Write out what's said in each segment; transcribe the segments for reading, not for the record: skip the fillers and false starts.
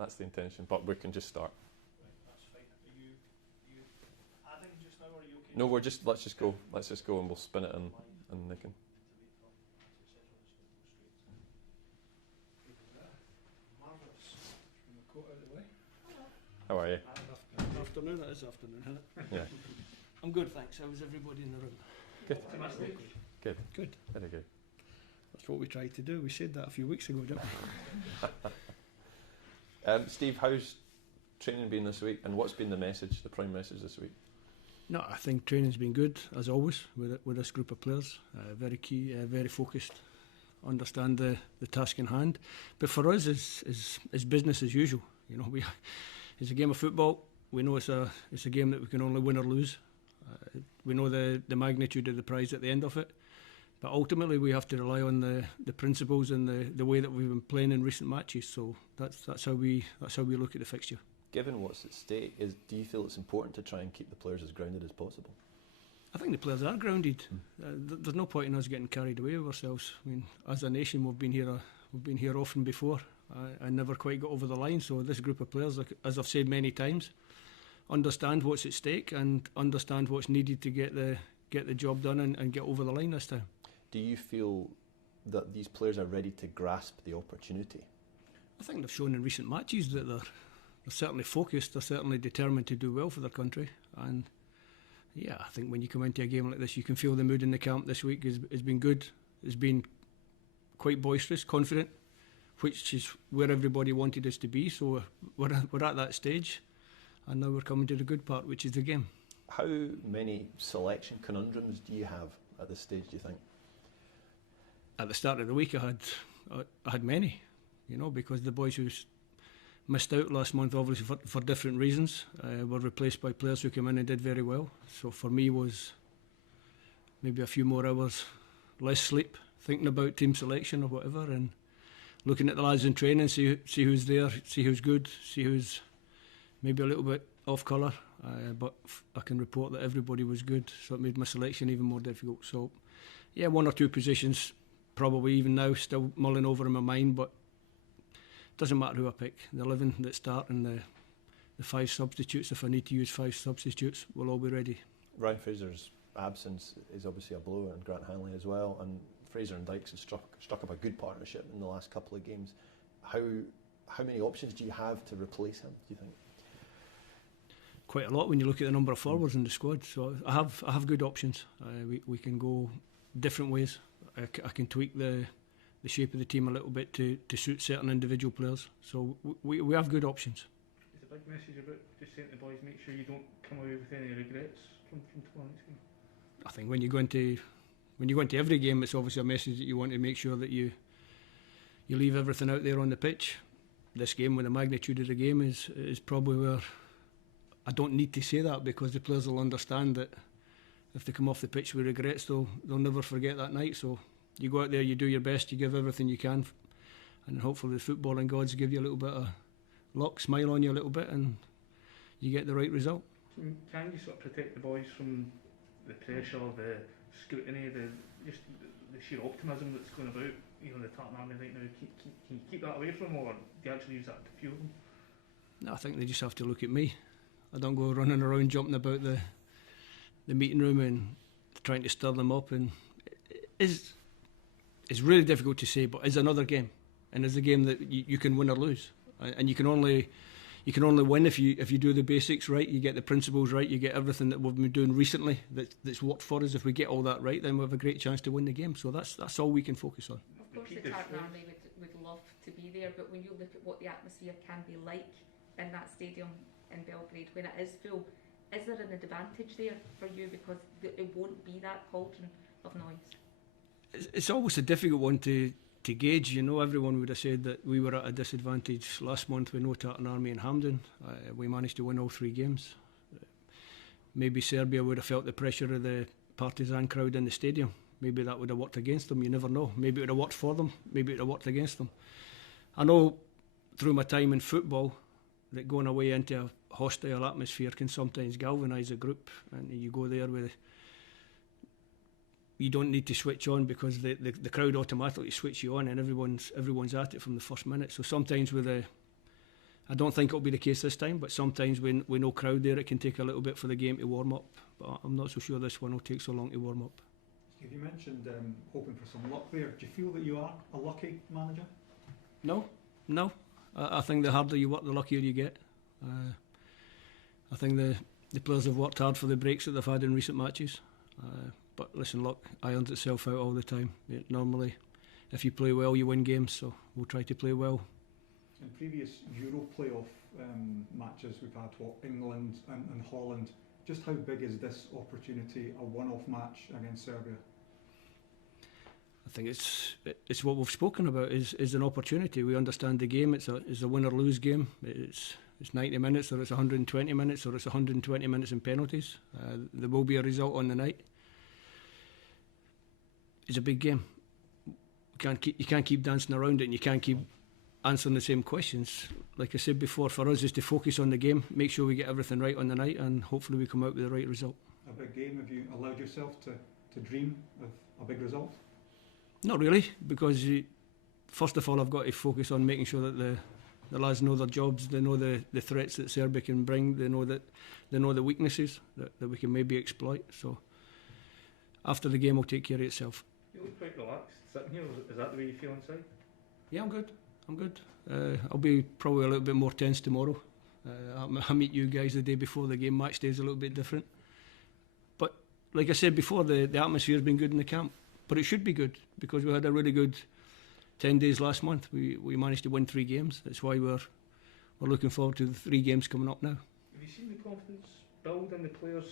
That's the intention, but we can just start. Right, that's fine. Are you adding just now, or are you okay? No, let's just go. Let's just go, and we'll spin it in, and they can. Marvellous. From the coat out of the way. How are you? Afternoon, it is afternoon, isn't it? Yeah. I'm good, thanks. How's everybody in the room? Good. Good. Good. Very good. That's what we tried to do. We said that a few weeks ago, didn't we? Steve, how's training been this week, and what's been the prime message this week? No, I think training's been good, as always, with this group of players. Very key, very focused, understand the task in hand. But for us, it's business as usual. You know, it's a game of football. We know it's a game that we can only win or lose. We know the magnitude of the prize at the end of it. But ultimately, we have to rely on the principles and the way that we've been playing in recent matches. So that's how we look at the fixture. Given what's at stake, do you feel it's important to try and keep the players as grounded as possible? I think the players are grounded. There's no point in us getting carried away with ourselves. I mean, as a nation, we've been here often before. I never quite got over the line. So this group of players, as I've said many times, understand what's at stake and understand what's needed to get the job done and get over the line this time. Do you feel that these players are ready to grasp the opportunity? I think they've shown in recent matches that they're certainly focused, they're certainly determined to do well for their country. And yeah, I think when you come into a game like this, you can feel the mood in the camp this week has been good. It's been quite boisterous, confident, which is where everybody wanted us to be. So we're at that stage, and now we're coming to the good part, which is the game. How many selection conundrums do you have at this stage, do you think? At the start of the week, I had many, you know, because the boys who missed out last month, obviously for different reasons, were replaced by players who came in and did very well. So for me was maybe a few more hours less sleep, thinking about team selection or whatever, and looking at the lads in training, see who's there, see who's good, see who's maybe a little bit off colour. But I can report that everybody was good, so it made my selection even more difficult. So yeah, one or two positions probably even now still mulling over in my mind, but doesn't matter who I pick. The 11 that start and the 5 substitutes, if I need to use 5 substitutes, we'll all be ready. Ryan Fraser's absence is obviously a blow, and Grant Hanley as well, and Fraser and Dykes have struck up a good partnership in the last couple of games. How many options do you have to replace him, do you think? Quite a lot when you look at the number of forwards in the squad. So I have good options. We can go different ways. I can tweak the shape of the team a little bit to suit certain individual players. So we have good options. Is the big message about just saying to the boys, make sure you don't come away with any regrets from tomorrow's game? I think when you go into every game, it's obviously a message that you want to make sure that you leave everything out there on the pitch. This game, with the magnitude of the game, is probably where I don't need to say that, because the players will understand that if they come off the pitch with regrets, they'll never forget that night. So you go out there, you do your best, you give everything you can, and hopefully the footballing gods give you a little bit of luck, smile on you a little bit, and you get the right result. Can you sort of protect the boys from the pressure, the scrutiny, the sheer optimism that's going about, you know, the Tartan Army right now? Can you keep that away from them, or do you actually use that to fuel them? No, I think they just have to look at me. I don't go running around jumping about the meeting room and trying to stir them up. And it's really difficult to say, but it's another game, and it's a game that you can win or lose, and you can only win if you do the basics right, you get the principles right, you get everything that we've been doing recently that's worked for us. If we get all that right, then we have a great chance to win the game. So that's all we can focus on. Of course, the Tartan Army would love to be there, but when you look at what the atmosphere can be like in that stadium in Belgrade when it is full, is there an advantage there for you, because it won't be that cauldron of noise? It's always a difficult one to gauge. You know, everyone would have said that we were at a disadvantage last month with no Tartan Army in Hampden. We managed to win all 3 games. Maybe Serbia would have felt the pressure of the partisan crowd in the stadium. Maybe that would have worked against them, you never know. Maybe it would have worked for them, maybe it would have worked against them. I know through my time in football that going away into a hostile atmosphere can sometimes galvanise a group, and you go there with, you don't need to switch on, because the crowd automatically switch you on, and everyone's at it from the first minute. So sometimes with a I don't think it'll be the case this time, but sometimes when no crowd there, it can take a little bit for the game to warm up. But I'm not so sure this one will take so long to warm up. Steve, you mentioned hoping for some luck there. Do you feel that you are a lucky manager? No. I think the harder you work, the luckier you get. I think the players have worked hard for the breaks that they've had in recent matches. But listen, luck irons itself out all the time. Normally, if you play well, you win games, so we'll try to play well. In previous Euro playoff matches, we've had England and Holland. Just how big is this opportunity, a one-off match against Serbia? I think it's what we've spoken about is an opportunity. We understand the game. It's a win or lose game. It's 90 minutes, or it's 120 minutes, or it's 120 minutes in penalties. There will be a result on the night. It's a big game. You can't keep dancing around it, and you can't keep answering the same questions. Like I said before, for us is to focus on the game, make sure we get everything right on the night, and hopefully we come out with the right result. A big game. Have you allowed yourself to dream of a big result? Not really, because first of all I've got to focus on making sure that the lads know their jobs, they know the threats that Serbia can bring, they know the weaknesses that we can maybe exploit. So after the game will take care of itself. You look quite relaxed sitting here. Is that the way you feel inside? Yeah, I'm good. I'll be probably a little bit more tense tomorrow. I meet you guys the day before the game. Match day is a little bit different. But like I said before, the atmosphere has been good in the camp. But it should be good because we had a really good 10 days last month. We managed to win 3 games. That's why we're looking forward to the 3 games coming up now. Have you seen the confidence build in the players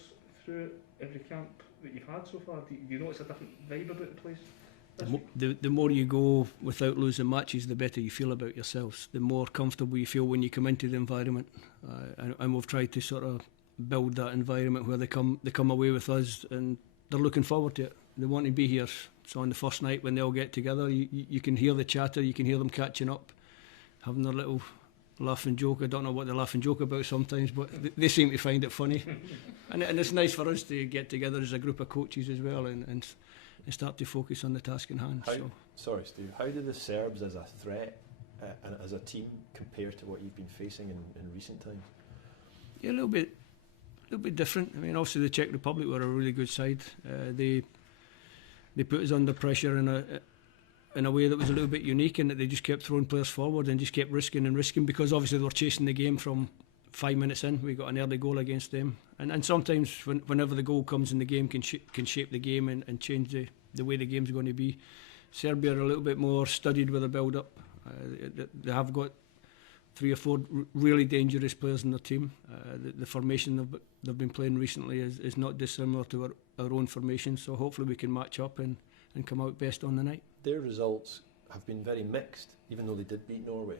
through every camp that you've had so far? Do you notice a different vibe about the place? The more you go without losing matches, the better you feel about yourselves. The more comfortable you feel when you come into the environment. And we've tried to sort of build that environment where they come away with us and they're looking forward to it. They want to be here. So on the first night when they all get together, you can hear the chatter, you can hear them catching up, having their little laugh and joke. I don't know what they laugh and joke about sometimes, but they seem to find it funny. and it's nice for us to get together as a group of coaches as well and start to focus on the task in hand. Sorry, Steve. How do the Serbs as a threat and as a team compare to what you've been facing in recent times? Yeah, a little bit different. I mean, obviously the Czech Republic were a really good side. They put us under pressure in a way that was a little bit unique, in that they just kept throwing players forward and just kept risking because obviously they were chasing the game from 5 minutes in. We got an early goal against them, and sometimes whenever the goal comes in the game can shape the game and change the way the game's going to be. Serbia are a little bit more studied with the build-up. They have got 3 or 4 really dangerous players in their team. The formation they've been playing recently is not dissimilar to our own formation, so hopefully we can match up and come out best on the night. Their results have been very mixed, even though they did beat Norway.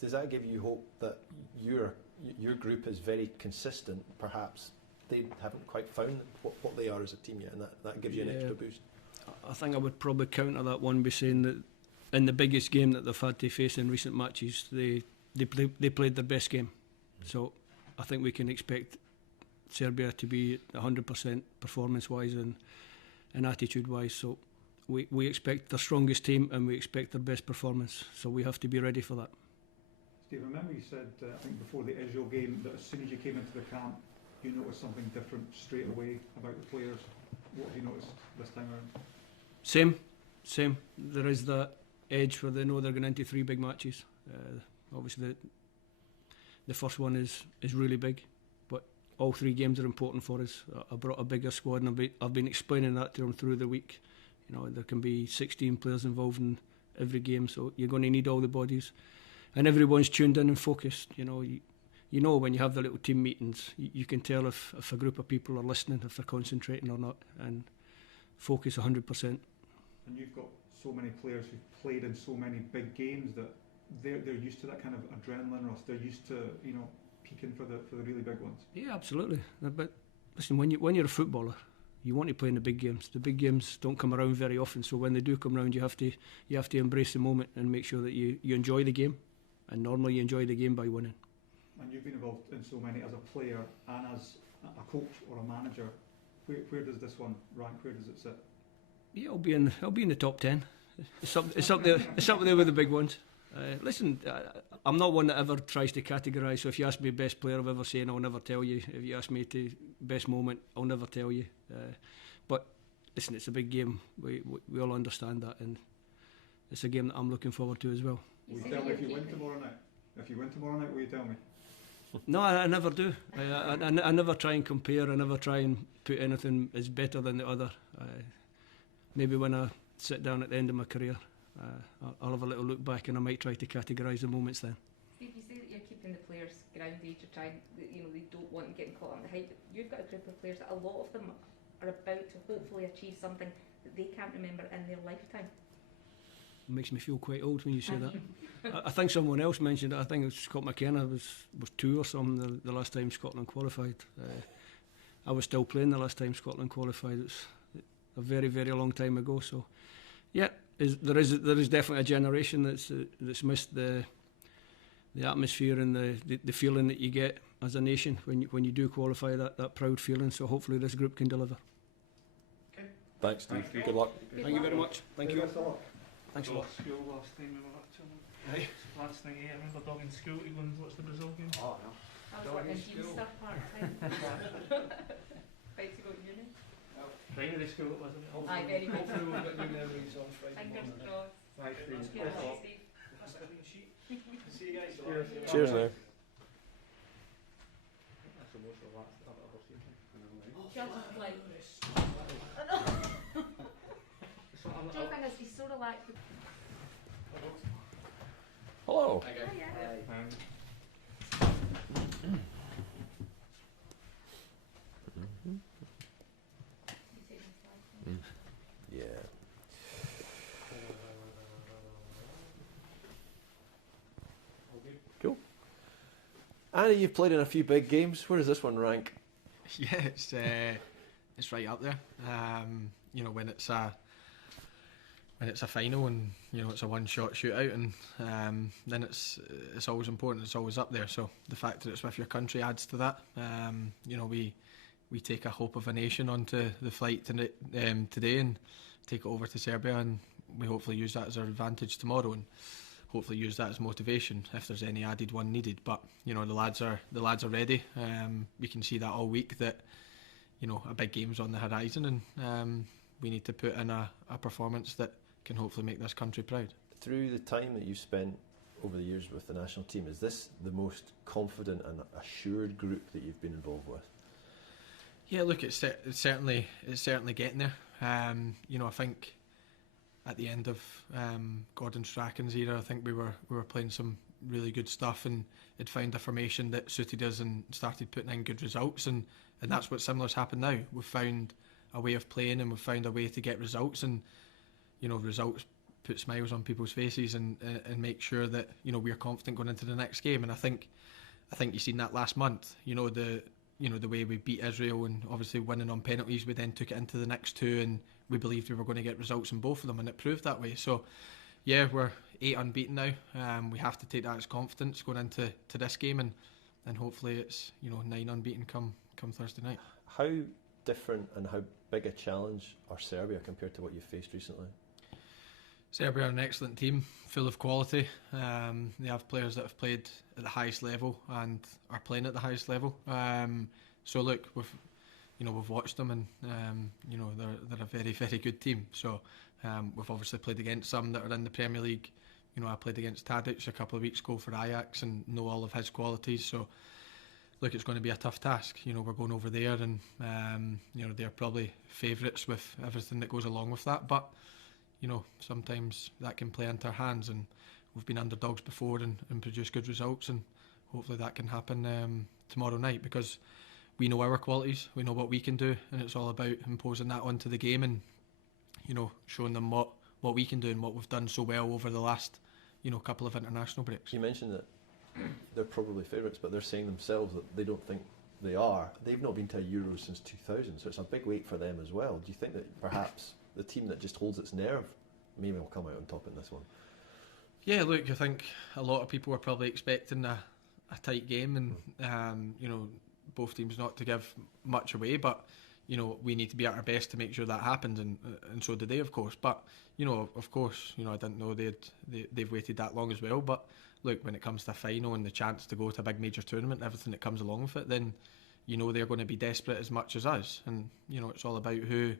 Does that give you hope that your group is very consistent? Perhaps they haven't quite found what they are as a team yet, and that gives you an extra boost. I think I would probably counter that one by saying that in the biggest game that they've had to face in recent matches, they played their best game. So I think we can expect Serbia to be 100% performance-wise and attitude-wise. So we expect their strongest team and we expect their best performance. So we have to be ready for that. Steve, remember you said, I think before the Israel game, that as soon as you came into the camp, you noticed something different straight away about the players. What have you noticed this time around? Same. There is that edge where they know they're going into 3 big matches. Obviously the first one is really big, but all 3 games are important for us. I brought a bigger squad and I've been explaining that to them through the week. You know, there can be 16 players involved in every game, so you're going to need all the bodies, and everyone's tuned in and focused. You know when you have the little team meetings, you can tell if a group of people are listening, if they're concentrating or not, and focus 100%. And you've got so many players who've played in so many big games that they're used to that kind of adrenaline rush. They're used to peaking for the really big ones. Yeah, absolutely. But listen, when you're a footballer, you want to play in the big games. The big games don't come around very often, so when they do come around, you have to embrace the moment and make sure that you enjoy the game. And normally you enjoy the game by winning. And you've been involved in so many as a player and as a coach or a manager. Where does this one rank? Where does it sit? Yeah, I'll be in the top 10. It's up there with the big ones. Listen, I'm not one that ever tries to categorise. So if you ask me best player I've ever seen, I'll never tell you. If you ask me to best moment, I'll never tell you. But listen, it's a big game. We all understand that, and it's a game that I'm looking forward to as well. Will you tell me if you win tomorrow night? If you win tomorrow night, will you tell me? No, I never do. I never try and compare. I never try and put anything as better than the other. Maybe when I sit down at the end of my career, I'll have a little look back and I might try to categorise the moments then. Steve, you say that you're keeping the players grounded, you're trying, you know, they don't want them getting caught on the hype, but you've got a group of players that a lot of them are about to hopefully achieve something that they can't remember in their lifetime. It makes me feel quite old when you say that. I think someone else mentioned it. I think it was Scott McKenna was 2 or something the last time Scotland qualified. I was still playing the last time Scotland qualified. It's a very, very long time ago. So, yeah, there is definitely a generation that's missed the atmosphere and the feeling that you get as a nation when you do qualify, that proud feeling. So hopefully this group can deliver. Okay. Thanks, Steve. Thank you. Good luck. Thank you very much. Thank you. Best of luck. Thanks a lot. School last time we were up to them. Last thing, I remember dog in school to go and watch the Brazil game. Oh, no. I was working Teamster part-time. About to go to uni. Primary school it was, wasn't it? Aye, very good. Hopefully we'll get new memories on Friday Fingers morning. crossed. Thanks, Steve. Good Best of luck, luck. Steve. That's a clean sheet. See you guys. Cheers. Cheers now. That's the most relaxed I've ever seen him. Just like, So the thing is, he's so relaxed. Hello. Oh, yeah. You take my slide. Yeah. Cool. Andy, you've played in a few big games. Where does this one rank? Yeah, it's right up there. You know, when it's a final and you know it's a one-shot shootout, and then it's always important. It's always up there. So the fact that it's with your country adds to that. You know, we take a hope of a nation onto the flight today and take it over to Serbia, and we hopefully use that as our advantage tomorrow, and hopefully use that as motivation if there's any added one needed. But you know, the lads are ready. We can see that all week that you know a big game's on the horizon, and we need to put in a performance that can hopefully make this country proud. Through the time that you've spent over the years with the national team, is this the most confident and assured group that you've been involved with? Yeah, look, it's certainly getting there. You know, I think at the end of Gordon Strachan's era, I think we were playing some really good stuff and had found a formation that suited us and started putting in good results, and that's what similar's happened now. We've found a way of playing and we've found a way to get results, and you know, results put smiles on people's faces and make sure that you know we're confident going into the next game. And I think you've seen that last month. You know, the way we beat Israel and obviously winning on penalties, we then took it into the next two and we believed we were going to get results in both of them, and it proved that way. So yeah, we're 8 unbeaten now. We have to take that as confidence going into this game, and hopefully it's 9 unbeaten come Thursday night. How different and how big a challenge are Serbia compared to what you've faced recently? Serbia are an excellent team, full of quality. They have players that have played at the highest level and are playing at the highest level. So look, we've watched them, and they're a very, very good team. So we've obviously played against some that are in the Premier League. You know, I played against Tadic a couple of weeks ago for Ajax and know all of his qualities. So look, it's going to be a tough task. You know, we're going over there, and they're probably favourites with everything that goes along with that. But you know, sometimes that can play into our hands, and we've been underdogs before and produced good results, and hopefully that can happen tomorrow night, because we know our qualities, we know what we can do, and it's all about imposing that onto the game and showing them what we can do and what we've done so well over the last couple of international breaks. You mentioned that they're probably favourites, but they're saying themselves that they don't think they are. They've not been to a Euro since 2000, so it's a big weight for them as well. Do you think that perhaps the team that just holds its nerve maybe will come out on top in this one? Yeah, look, I think a lot of people are probably expecting a tight game, and both teams not to give much away, but we need to be at our best to make sure that happens, and so do they, of course. But of course, I didn't know they've waited that long as well. But look, when it comes to a final and the chance to go to a big major tournament, everything that comes along with it, then they're going to be desperate as much as us, and it's all about who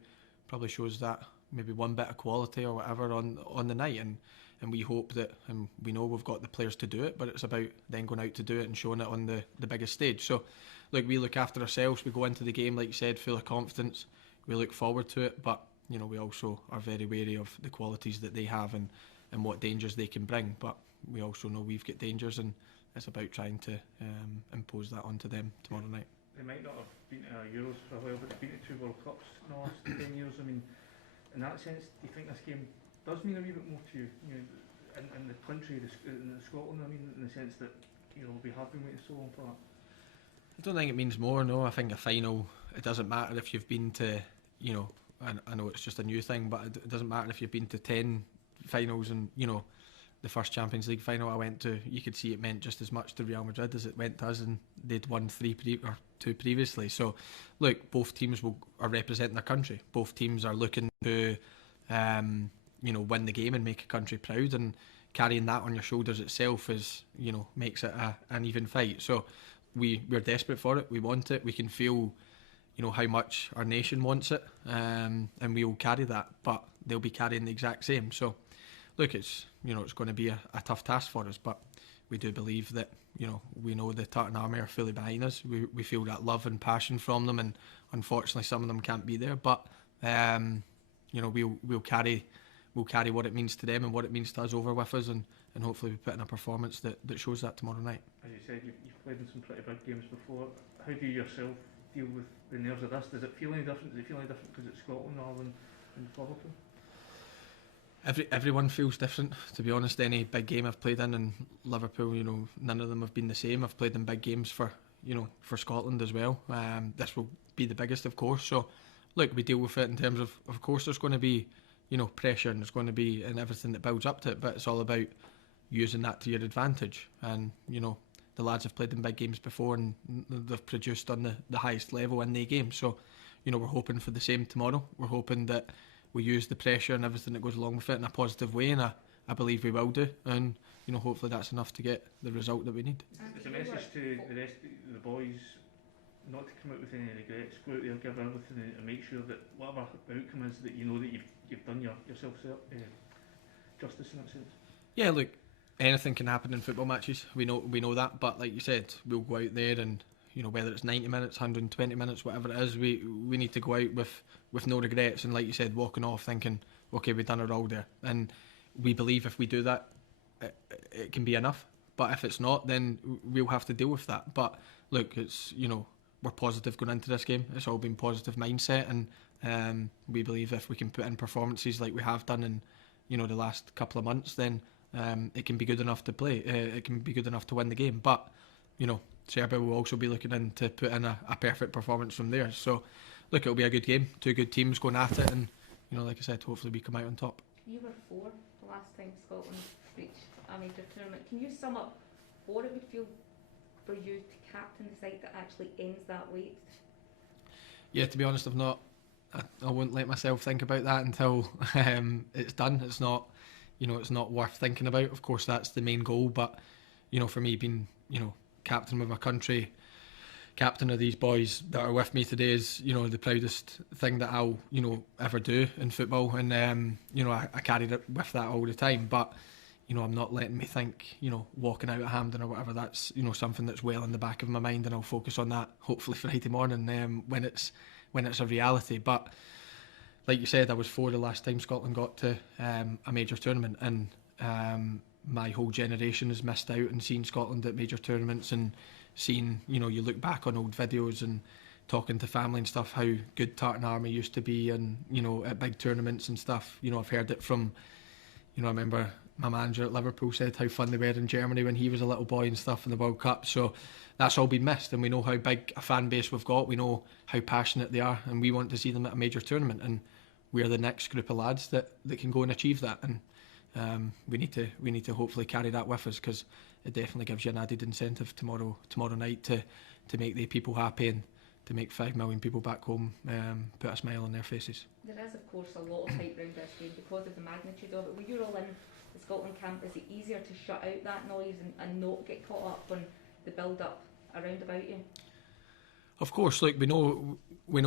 probably shows that maybe one bit of quality or whatever on the night, and we hope that, and we know we've got the players to do it, but it's about then going out to do it and showing it on the biggest stage. So look, we look after ourselves, we go into the game, like you said, full of confidence, we look forward to it, but we also are very wary of the qualities that they have and what dangers they can bring. But we also know we've got dangers, and it's about trying to impose that onto them tomorrow night. They might not have been to Euros for a while, but they've been to 2 World Cups in the last 10 years. I mean, in that sense, do you think this game does mean a wee bit more to you, in the country, in Scotland? I mean, in the sense that we have been waiting so long for that. I don't think it means more. No, I think a final, it doesn't matter if you've been to, I know it's just a new thing, but it doesn't matter if you've been to 10 finals, and the first Champions League final I went to, you could see it meant just as much to Real Madrid as it went to us, and they'd won 2 previously. So look, both teams are representing their country. Both teams are looking to win the game and make a country proud, and carrying that on your shoulders itself is makes it an even fight. So we're desperate for it, we want it, we can feel how much our nation wants it, and we'll carry that, but they'll be carrying the exact same. So look, it's it's going to be a tough task for us, but we do believe that we know the Tartan Army are fully behind us. We feel that love and passion from them, and unfortunately some of them can't be there, but we'll carry what it means to them and what it means to us over with us, and hopefully we put in a performance that shows that tomorrow night. As you said, you've played in some pretty big games before. How do you yourself deal with the nerves of this? Does it feel any different? Does it feel any different because it's Scotland rather than Liverpool? Everyone feels different, to be honest. Any big game I've played in Liverpool, none of them have been the same. I've played in big games for Scotland as well. This will be the biggest, of course. So look, we deal with it in terms of course there's going to be pressure, and there's going to be and everything that builds up to it, but it's all about using that to your advantage. And the lads have played in big games before, and they've produced on the highest level in their games. So we're hoping for the same tomorrow. We're hoping that we use the pressure and everything that goes along with it in a positive way, and I believe we will do, and hopefully that's enough to get the result that we need. It's a message to the rest of the boys not to come out with any regrets, go out there, give everything, and make sure that whatever the outcome is, that that you've done yourself justice in that sense. Yeah, look, anything can happen in football matches. We know that, but like you said, we'll go out there and whether it's 90 minutes, 120 minutes, whatever it is, we need to go out with no regrets, and like you said, walking off thinking, okay, we've done it all there. And we believe if we do that, it can be enough. But if it's not, then we'll have to deal with that. But look, it's we're positive going into this game. It's all been positive mindset, and we believe if we can put in performances like we have done in the last couple of months, then it can be good enough to play. It can be good enough to win the game. But Serbia will also be looking in to put in a perfect performance from there. So look, it'll be a good game. 2 good teams going at it, and like I said, hopefully we come out on top. You were 4 the last time Scotland reached a major tournament. Can you sum up what it would feel for you to captain the side that actually ends that wait? Yeah, to be honest, I won't let myself think about that until it's done. It's not it's not worth thinking about. Of course, that's the main goal, but for me, being captain of my country, captain of these boys that are with me today is the proudest thing that I'll ever do in football, and I carried it with that all the time. But I'm not letting me think walking out at Hampden or whatever. That's something that's well in the back of my mind, and I'll focus on that hopefully Friday morning when it's a reality. But like you said, I was 4 the last time Scotland got to a major tournament, and my whole generation has missed out and seen Scotland at major tournaments, and seen you look back on old videos and talking to family and stuff, how good Tartan Army used to be, and at big tournaments and stuff. I've heard it from I remember my manager at Liverpool said how fun they were in Germany when he was a little boy and stuff in the World Cup. So that's all been missed, and we know how big a fan base we've got, we know how passionate they are, and we want to see them at a major tournament, and we're the next group of lads that can go and achieve that. And we need to hopefully carry that with us, because it definitely gives you an added incentive tomorrow night to make the people happy and make 5 million people back home put a smile on their faces. There is, of course, a lot of hype around this game because of the magnitude of it. When you're all in the Scotland camp, is it easier to shut out that noise and not get caught up on the build-up around about you? Of course, look, we know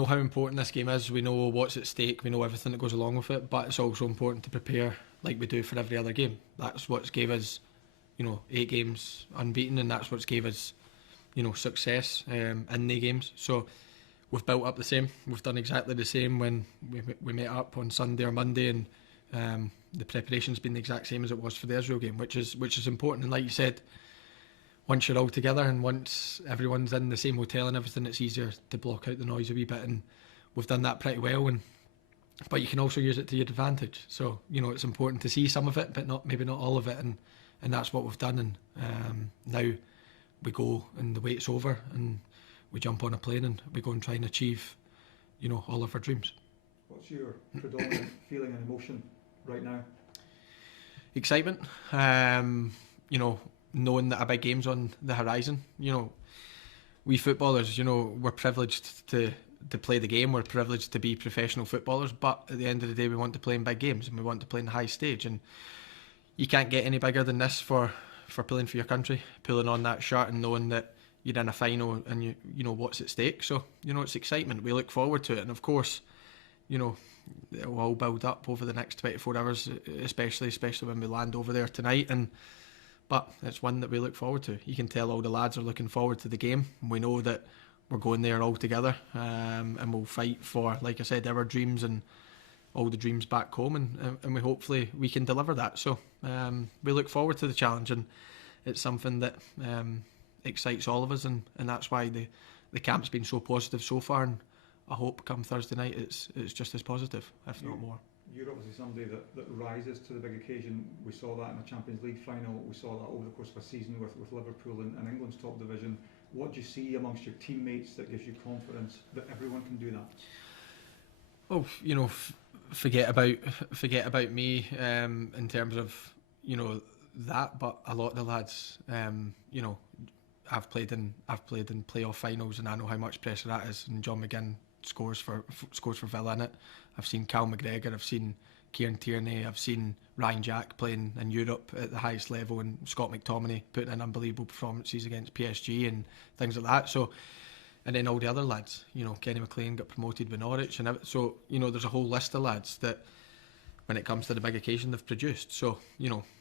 how important this game is. We know what's at stake. We know everything that goes along with it. But it's also important to prepare like we do for every other game. That's what's gave us, 8 games unbeaten, and that's what's gave us, success in the games. So we've built up the same. We've done exactly the same when we met up on Sunday or Monday, and the preparation's been the exact same as it was for the Israel game, which is important. And like you said, once you're all together and once everyone's in the same hotel and everything, it's easier to block out the noise a wee bit, and we've done that pretty well. But you can also use it to your advantage. So it's important to see some of it, but maybe not all of it, and that's what we've done. And now we go and the wait's over, and we jump on a plane and we go and try and achieve, all of our dreams. What's your predominant feeling and emotion right now? Excitement. Knowing that a big game's on the horizon. We footballers, we're privileged to play the game. We're privileged to be professional footballers, but at the end of the day, we want to play in big games and we want to play in the high stage. And you can't get any bigger than this for pulling for your country, pulling on that shirt and knowing that you're in a final and you know what's at stake. So it's excitement. We look forward to it, and of course, it'll all build up over the next 24 hours, especially when we land over there tonight. But it's one that we look forward to. You can tell all the lads are looking forward to the game. We know that we're going there all together, and we'll fight for, like I said, our dreams and all the dreams back home, and hopefully we can deliver that. So we look forward to the challenge, and it's something that excites all of us, and that's why the camp's been so positive so far, and I hope come Thursday night it's just as positive, if not more. You're obviously somebody that rises to the big occasion. We saw that in the Champions League final. We saw that over the course of a season with Liverpool and England's top division. What do you see amongst your teammates that gives you confidence that everyone can do that? Well, forget about me in terms of that, but a lot of the lads, I've played in playoff finals, and I know how much pressure that is. And John McGinn scores for Villa in it. I've seen Cal McGregor, I've seen Kieran Tierney, I've seen Ryan Jack playing in Europe at the highest level, and Scott McTominay putting in unbelievable performances against PSG and things like that. So, and then all the other lads, Kenny McLean got promoted with Norwich, and so there's a whole list of lads that, when it comes to the big occasion, they've produced. So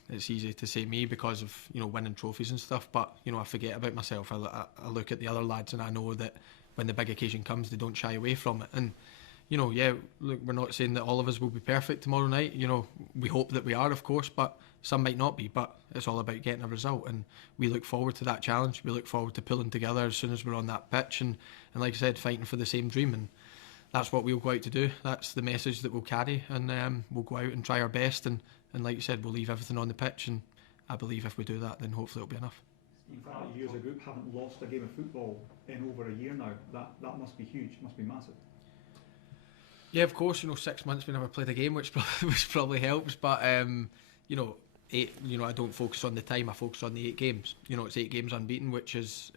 it's easy to say me because of winning trophies and stuff, but I forget about myself. I look at the other lads, and I know that when the big occasion comes, they don't shy away from it. And look, we're not saying that all of us will be perfect tomorrow night. We hope that we are, of course, but some might not be. But it's all about getting a result, and we look forward to that challenge. We look forward to pulling together as soon as we're on that pitch, and like I said, fighting for the same dream. And that's what we'll go out to do. That's the message that we'll carry, and we'll go out and try our best. And like you said, we'll leave everything on the pitch, and I believe if we do that, then hopefully it'll be enough. In fact, you as a group haven't lost a game of football in over a year now. That must be huge, must be massive. Yeah, of course. 6 months we never played a game, which probably helps. But I don't focus on the time. I focus on the 8 games. It's 8 games unbeaten, which is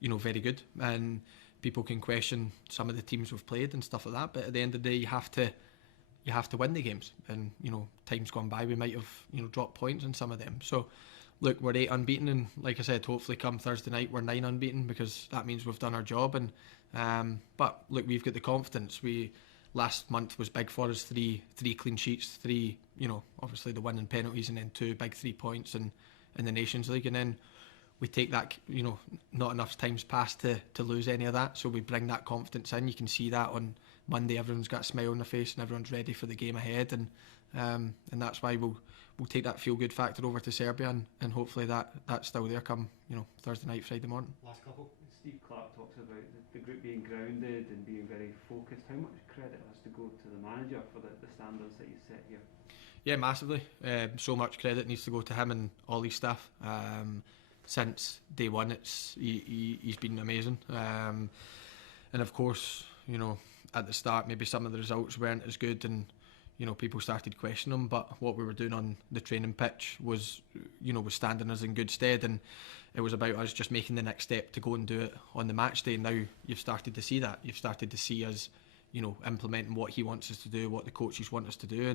very good. And people can question some of the teams we've played and stuff like that. But at the end of the day, you have to win the games. And time's gone by, we might have dropped points in some of them. So look, we're 8 unbeaten, and like I said, hopefully come Thursday night we're 9 unbeaten, because that means we've done our job. And but look, we've got the confidence. Last month was big for us. 3 clean sheets, 3 obviously the win in penalties, and then 2 big 3 points in the Nations League, and then we take that, not enough time's passed to lose any of that, so we bring that confidence in. You can see that on Monday, everyone's got a smile on their face and everyone's ready for the game ahead, and that's why we'll take that feel-good factor over to Serbia, and hopefully that's still there come Thursday night, Friday morning. Last couple. Steve Clarke talks about the group being grounded and being very focused. How much credit has to go to the manager for the standards that you set here? Yeah, massively. So much credit needs to go to him and all his staff. Since day one, he's been amazing. And of course, at the start, maybe some of the results weren't as good, and people started questioning them, but what we were doing on the training pitch was standing us in good stead, and it was about us just making the next step to go and do it on the match day. Now you've started to see that. You've started to see us, implementing what he wants us to do, what the coaches want us to do,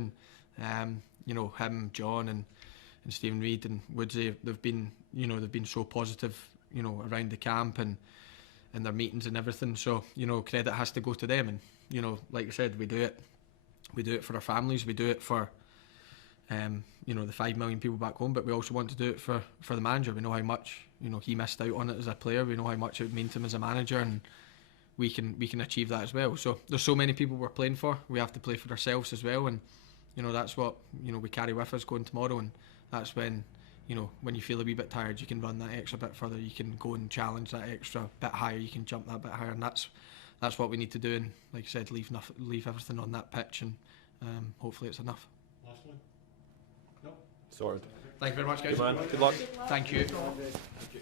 and him, John, and Stephen Reid and Woodsy, they've been so positive, around the camp and their meetings and everything. So credit has to go to them, and like I said, we do it for our families, we do it for the 5 million people back home, but we also want to do it for the manager. We know how much he missed out on it as a player. We know how much it would mean to him as a manager, and we can achieve that as well. So there's so many people we're playing for. We have to play for ourselves as well, and that's what we carry with us going tomorrow. And that's when when you feel a wee bit tired, you can run that extra bit further. You can go and challenge that extra bit higher. You can jump that bit higher, and that's what we need to do. And like I said, leave everything on that pitch, and hopefully it's enough. Last one? No. Sorted. Thank you very much, guys. Good man. Good luck. Thank you. Thank you.